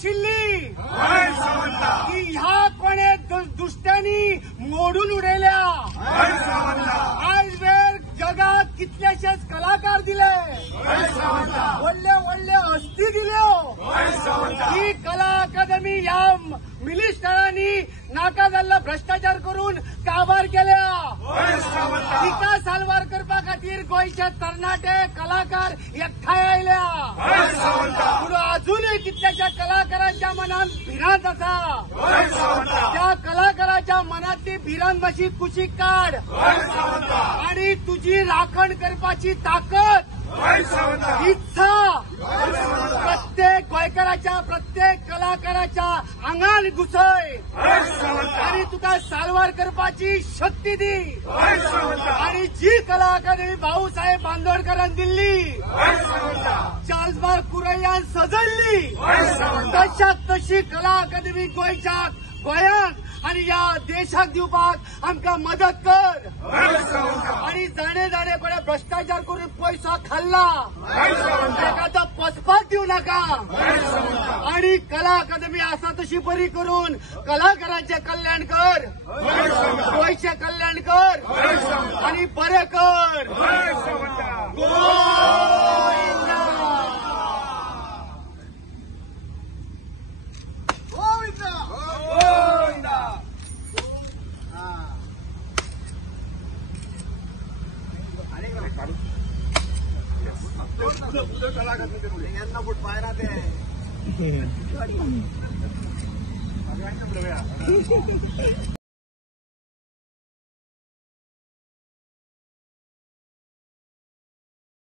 आशिल्ली की ह्या कोणे दुष्ट्यांनी मोडून उडयल्या। आयज वेळ जगात कितलेशेच कलाकार दिले, व्हडले व्हडले हस्ती दिल्यो। ही कला अकादमी ह्या मिनिस्टरांनी नाका जाल्लो भ्रष्टाचार करून काबार केल्या। तिका साल्वार करपा खातीर गोंयचे तरणाटे कलाकार एकठांय आयल्या। पूण अजूनय कितल्याशा कलाकारांच्या मनात भिरांत आसा। त्या कलाकाराच्या मनातली भिरांत मातशी कुशीक काड आणि तुजी राखण करपाची ताकद, इच्छा प्रत्येक गोंयकाराच्या, प्रत्येक कलाकाराच्या आंगान घुसय आणि तुका साल्वार करपाची शक्ती दी। आणि जी कला अकादमी भाऊसाहेब बांदोडकरान दिल्ली, चार्ल्स कुरैयान सजयल्ली, तशाक तशी कला अकादमी गोंयांत आणि या देशाक दिवपाक आमकां मदत कर। आणि जाणे जाणे कोणे भ्रष्टाचार करून पैसो खाल्ला ताका तो पचपाक दिवं नाका। आणि कला अकादमी आसा तशी बरी करून कलाकारांचे कल्याण कर, गोंयचे कल्याण कर आणि बरें कर। यांना फूट बाहेर आते